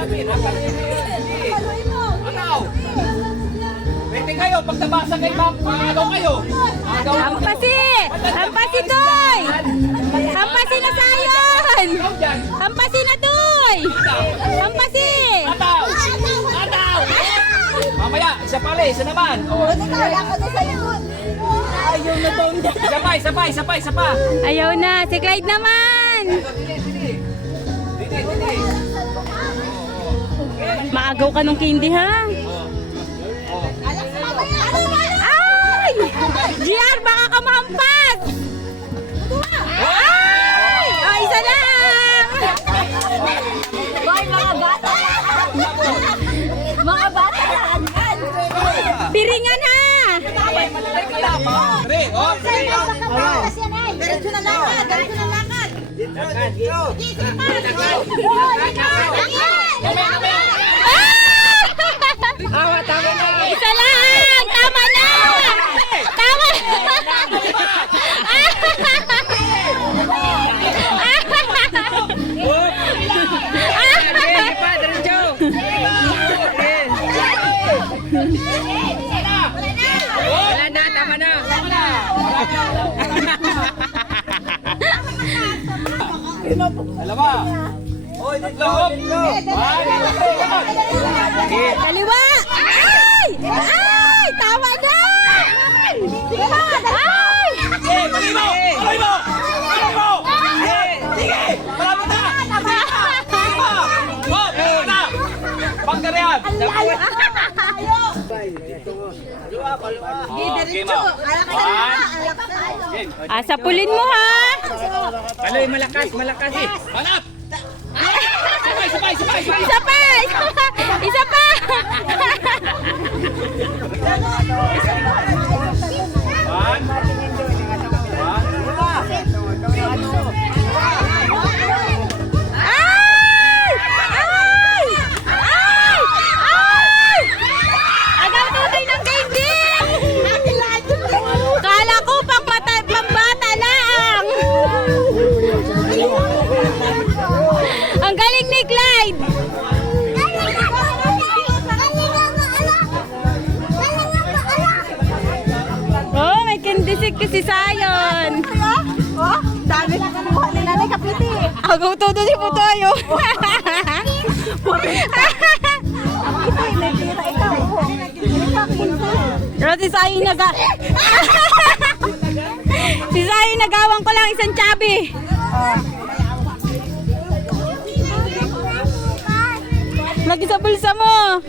Ano? Pwede kayo, pag nabasa kayo, agaw kayo. Hampasi! Hampasi doy! Hampasi na sayon! Hampasi na doy! Hampasi! Ataw! Ataw! Mamaya, isa pala, isa naman. Oh. Ayaw na daw niya. Isa pa. Ayaw na, si Clyde naman! Dili. Maagaw ka nung candy ha? Ay! GR, baka ka mahampas! Ay! Oh, isa lang! Boy, mga bata lang. Mga bata lang. Piringan ha! Tre, oh. Diretso na lakad. Diretso na lakad. Isa lang! Tama na! Tama Wala na, tama na. Dalawa. Oy, loob. Kaliwa! Ay! Ay! Tama na! Ay! Tuloy mo! Sige! Malapit na! Oh, meron na! Pangkarihan! Diretso. Asapulin mo ha! Kaloy, malakas eh! Hanap! Sabay! Isa pa! Isa pa! One. Ay! Ay! Ay! Ay! Agaw tutoy ng candy! Kala ko pambata lang! Ang galing ni Clyde! Oh, may candy stick kasi sayon! Oh, dami na kanuha ni Nanay Kapiti. Agaw tutoy si Putoyo! Ito, nagtira ikaw. Pero si Sayo si Sayo nagawang ko lang isang chabi. Lagi sa bulsa mo.